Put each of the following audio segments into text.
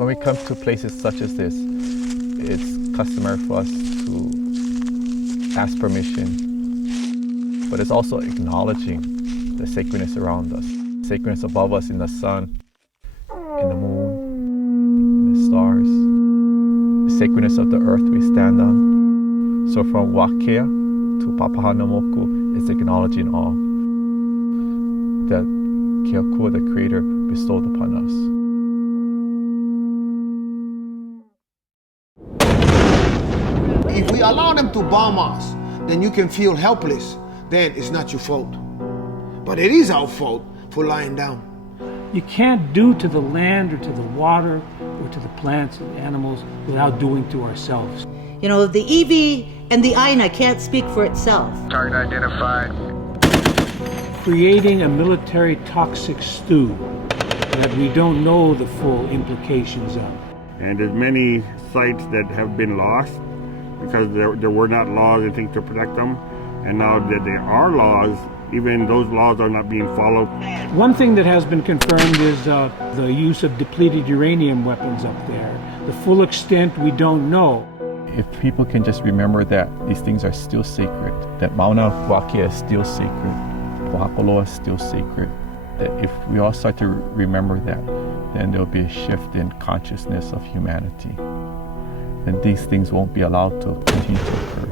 When we come to places such as this, it's customary for us to ask permission, but it's also acknowledging the sacredness around us, sacredness above us in the sun, in the moon, in the stars, the sacredness of the earth we stand on. So from Wakea to Papahanamoku, it's acknowledging all that Keakua, the Creator, bestowed upon us. If we allow them to bomb us, then you can feel helpless. Then it's not your fault. But it is our fault for lying down. You can't do to the land or to the water or to the plants and animals without doing to ourselves. You know, the EV and the INA can't speak for itself. Target identified. Creating a military toxic stew that we don't know the full implications of. And there's many sites that have been lost because there were not laws and things to protect them. And now that there are laws, even those laws are not being followed. One thing that has been confirmed is the use of depleted uranium weapons up there. The full extent we don't know. If people can just remember that these things are still sacred, that Mauna Kea is still sacred, Pohakuloa is still sacred, that if we all start to remember that, then there'll be a shift in consciousness of humanity. And these things won't be allowed to continue to occur.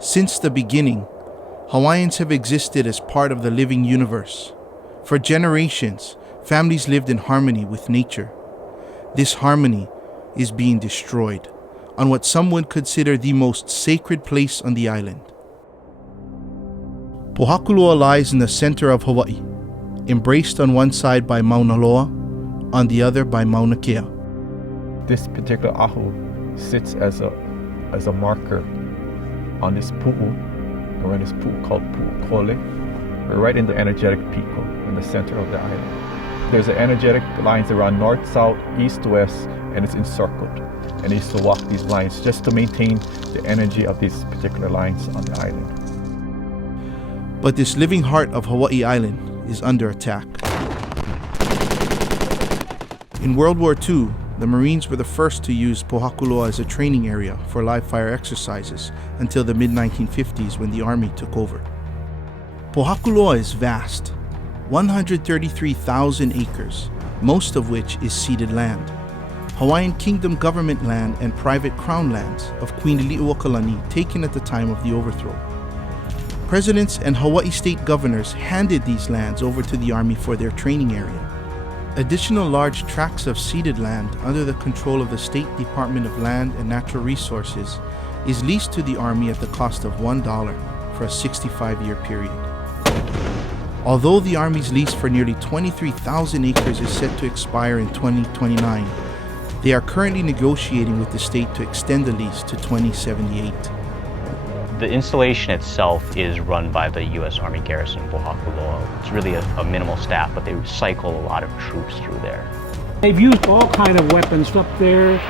Since the beginning, Hawaiians have existed as part of the living universe. For generations, families lived in harmony with nature. This harmony is being destroyed on what some would consider the most sacred place on the island. Pohakuloa lies in the center of Hawaii, embraced on one side by Mauna Loa, on the other by Mauna Kea. This particular ahu sits as a marker on this pu'u, and we're in this pu'u called pu'u kole. We're right in the energetic piko, in the center of the island. There's an energetic lines around north, south, east, west, and it's encircled. And they used to walk these lines just to maintain the energy of these particular lines on the island. But this living heart of Hawaii Island is under attack. In World War II, the Marines were the first to use Pohakuloa as a training area for live fire exercises until the mid-1950s when the Army took over. Pohakuloa is vast, 133,000 acres, most of which is ceded land. Hawaiian Kingdom government land and private crown lands of Queen Liliuokalani taken at the time of the overthrow. Presidents and Hawaii state governors handed these lands over to the Army for their training area. Additional large tracts of ceded land under the control of the State Department of Land and Natural Resources is leased to the Army at the cost of $1 for a 65-year period. Although the Army's lease for nearly 23,000 acres is set to expire in 2029, they are currently negotiating with the state to extend the lease to 2078. The installation itself is run by the U.S. Army Garrison Pohakuloa. It's really a minimal staff, but they cycle a lot of troops through there. They've used all kind of weapons up there.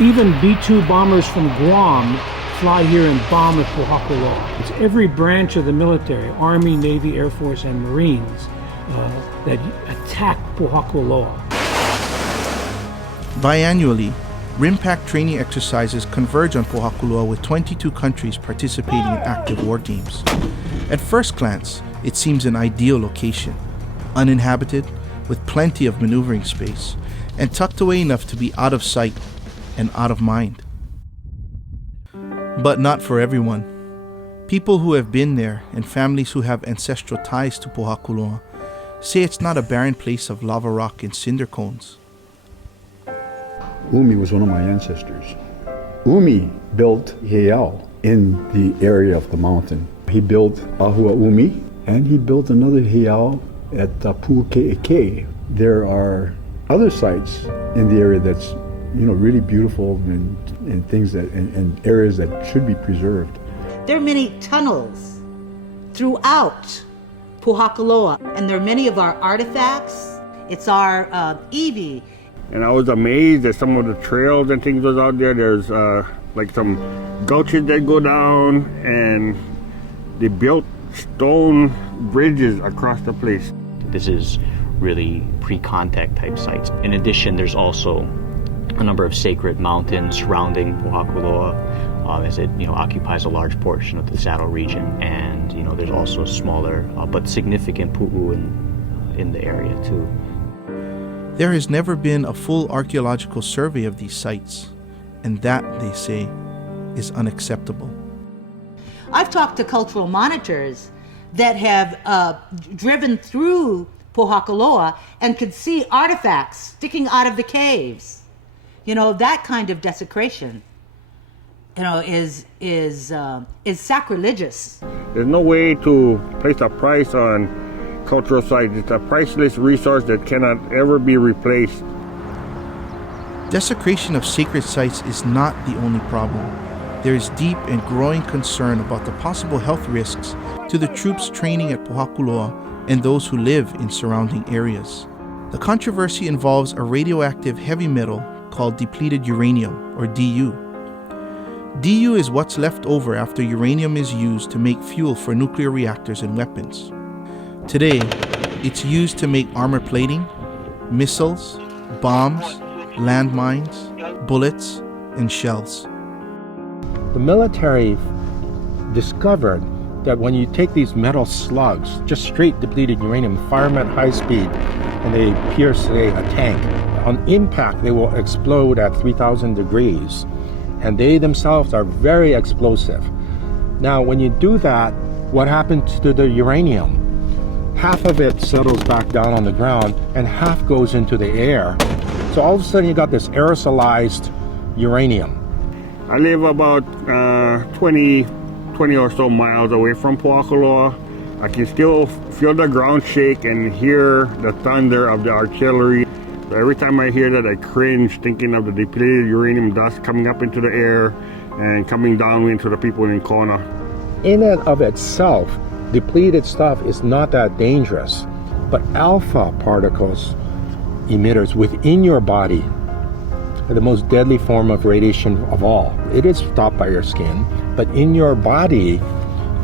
Even B-2 bombers from Guam fly here and bomb at Pohakuloa. It's every branch of the military, Army, Navy, Air Force, and Marines that attack Pohakuloa. Biannually, RIMPAC training exercises converge on Pohakuloa with 22 countries participating in active war games. At first glance, it seems an ideal location, uninhabited, with plenty of maneuvering space, and tucked away enough to be out of sight and out of mind. But not for everyone. People who have been there and families who have ancestral ties to Pohakuloa say it's not a barren place of lava rock and cinder cones. Umi was one of my ancestors. Umi built heiau in the area of the mountain. He built Ahua Umi, and he built another heiau at Pu'uke'eke. There are other sites in the area that's really beautiful and things that and areas that should be preserved. There are many tunnels throughout Pohakuloa, and there are many of our artifacts. It's our iwi. And I was amazed at some of the trails and things was out there. There's like some gulches that go down, and they built stone bridges across the place. This is really pre-contact type sites. In addition, there's also a number of sacred mountains surrounding Pohakuloa, as it occupies a large portion of the saddle region, and there's also smaller but significant pu'u in the area too. There has never been a full archaeological survey of these sites, and that, they say, is unacceptable. I've talked to cultural monitors that have driven through Pohakuloa and could see artifacts sticking out of the caves. That kind of desecration, is sacrilegious. There's no way to place a price on cultural sites. It's a priceless resource that cannot ever be replaced. Desecration of sacred sites is not the only problem. There is deep and growing concern about the possible health risks to the troops training at Pohakuloa and those who live in surrounding areas. The controversy involves a radioactive heavy metal called depleted uranium, or DU. DU is what's left over after uranium is used to make fuel for nuclear reactors and weapons. Today, it's used to make armor plating, missiles, bombs, landmines, bullets, and shells. The military discovered that when you take these metal slugs, just straight depleted uranium, fire them at high speed, and they pierce, say, a tank, on impact they will explode at 3,000 degrees, and they themselves are very explosive. Now, when you do that, what happens to the uranium? Half of it settles back down on the ground, and half goes into the air. So all of a sudden you got this aerosolized uranium. I live about 20 or so miles away from Pohakuloa. I can still feel the ground shake and hear the thunder of the artillery. So every time I hear that, I cringe, thinking of the depleted uranium dust coming up into the air and coming down into the people in Kona. In and of itself, depleted stuff is not that dangerous, but alpha particles, emitters within your body, are the most deadly form of radiation of all. It is stopped by your skin, but in your body,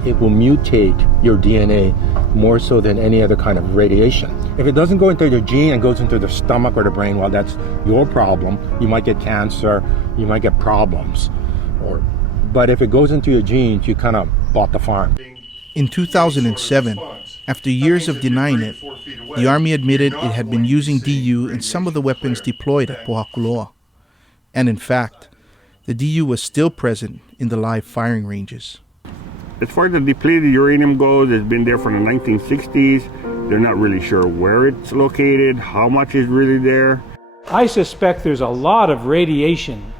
it will mutate your DNA more so than any other kind of radiation. If it doesn't go into your gene and goes into the stomach or the brain, well, that's your problem. You might get cancer, you might get problems. But if it goes into your genes, you kind of bought the farm. In 2007, after years of denying it, the Army admitted it had been using DU in some of the weapons deployed at Pohakuloa. And in fact, the DU was still present in the live firing ranges. As far as the depleted uranium goes, it's been there from the 1960s. They're not really sure where it's located, how much is really there. I suspect there's a lot of radiation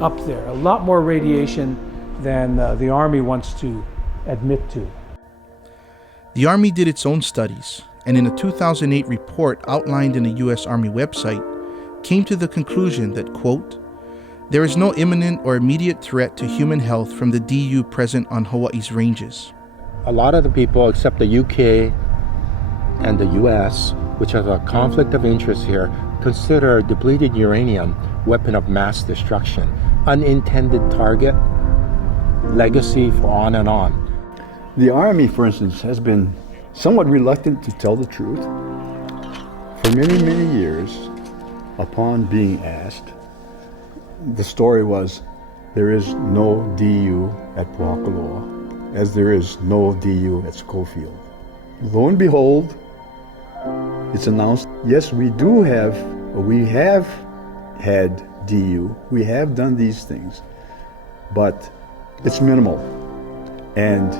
up there, a lot more radiation than the Army wants to admit to. The Army did its own studies, and in a 2008 report outlined in a U.S. Army website, came to the conclusion that, quote, there is no imminent or immediate threat to human health from the DU present on Hawaii's ranges. A lot of the people, except the UK and the US, which have a conflict of interest here, consider depleted uranium weapon of mass destruction, unintended target, legacy for on and on. The Army, for instance, has been somewhat reluctant to tell the truth. For many, many years, upon being asked, the story was, there is no DU at Pohakuloa, as there is no DU at Schofield. Lo and behold, it's announced, yes, we have had DU, we have done these things, but it's minimal. And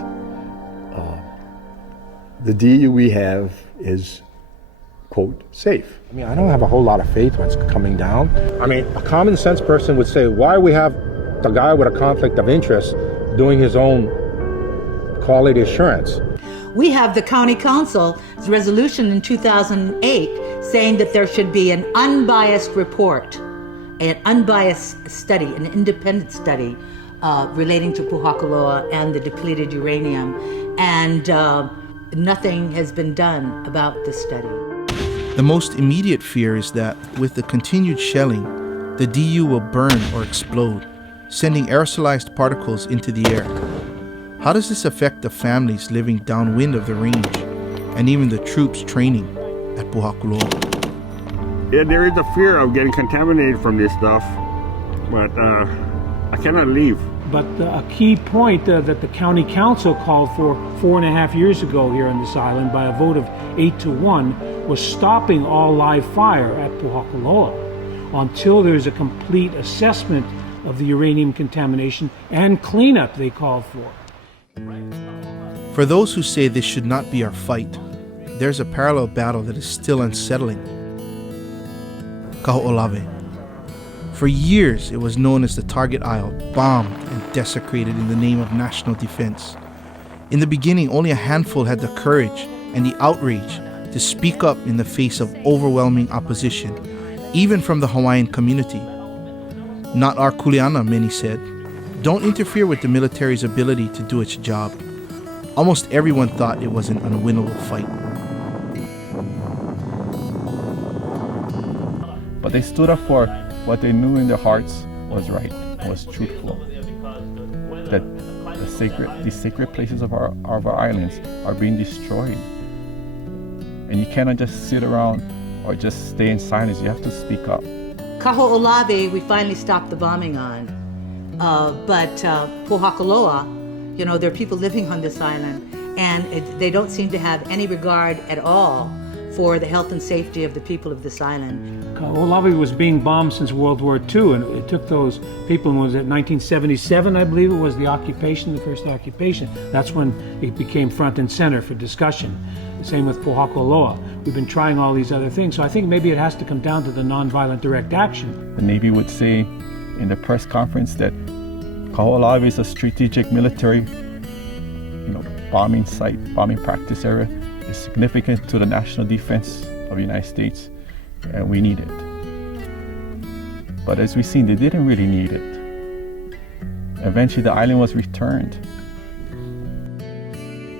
the DU we have is, quote, safe. I mean, I don't have a whole lot of faith when it's coming down. I mean, a common sense person would say, why we have the guy with a conflict of interest doing his own quality assurance? We have the county council's resolution in 2008 saying that there should be an unbiased report, an unbiased study, an independent study relating to Pohakuloa and the depleted uranium, and nothing has been done about this study. The most immediate fear is that with the continued shelling, the DU will burn or explode, sending aerosolized particles into the air. How does this affect the families living downwind of the range and even the troops training at Pohakuloa? Yeah, there is a fear of getting contaminated from this stuff, but I cannot leave. But a key point that the county council called for 4.5 years ago here on this island by a vote of 8-1 was stopping all live fire at Pohakuloa until there's a complete assessment of the uranium contamination and cleanup they called for. For those who say this should not be our fight, there's a parallel battle that is still unsettling. Kaho'olawe. For years, it was known as the Target Isle, bombed and desecrated in the name of national defense. In the beginning, only a handful had the courage and the outrage to speak up in the face of overwhelming opposition, even from the Hawaiian community. Not our kuleana, many said. Don't interfere with the military's ability to do its job. Almost everyone thought it was an unwinnable fight. But they stood up for what they knew in their hearts was right, was truthful. That these sacred places of our islands are being destroyed. And you cannot just sit around or just stay in silence. You have to speak up. Kaho'olawe, we finally stopped the bombing on. But Pohakuloa, there are people living on this island, and they don't seem to have any regard at all for the health and safety of the people of this island. Kaho'olawe was being bombed since World War II, and it took those people, was it 1977, I believe it was the first occupation. That's when it became front and center for discussion. The same with Pohakuloa. We've been trying all these other things, so I think maybe it has to come down to the nonviolent direct action. The Navy would say in the press conference that Kaho'olawe is a strategic military bombing site, bombing practice area. Is significant to the national defense of the United States, and we need it. But as we've seen, they didn't really need it. Eventually, the island was returned.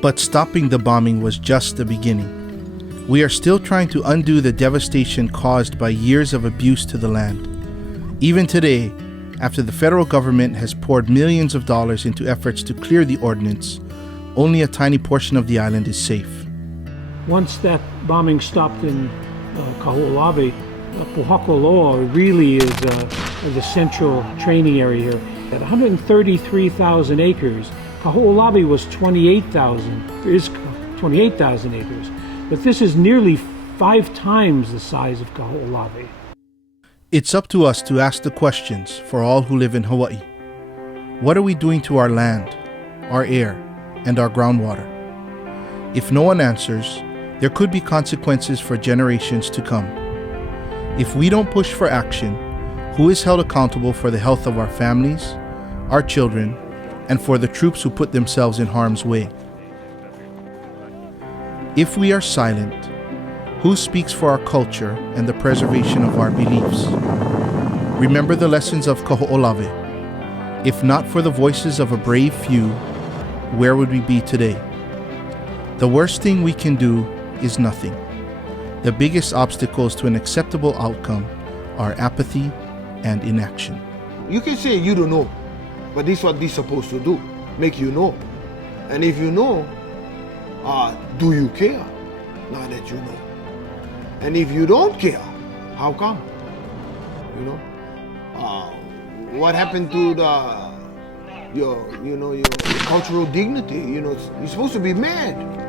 But stopping the bombing was just the beginning. We are still trying to undo the devastation caused by years of abuse to the land. Even today, after the federal government has poured millions of dollars into efforts to clear the ordnance, only a tiny portion of the island is safe. Once that bombing stopped in Kaho'olawe, Pohakuloa really is the central training area here. At 133,000 acres, Kaho'olawe was 28,000. There is 28,000 acres, but this is nearly 5 times the size of Kaho'olawe. It's up to us to ask the questions for all who live in Hawaii. What are we doing to our land, our air, and our groundwater? If no one answers, there could be consequences for generations to come. If we don't push for action, who is held accountable for the health of our families, our children, and for the troops who put themselves in harm's way? If we are silent, who speaks for our culture and the preservation of our beliefs? Remember the lessons of Kaho'olawe. If not for the voices of a brave few, where would we be today? The worst thing we can do is nothing. The biggest obstacles to an acceptable outcome are apathy and inaction. You can say you don't know, but this is what they're supposed to do, make you know. And if you know, do you care now that you know? And if you don't care, how come? What happened to your cultural dignity? You're supposed to be mad.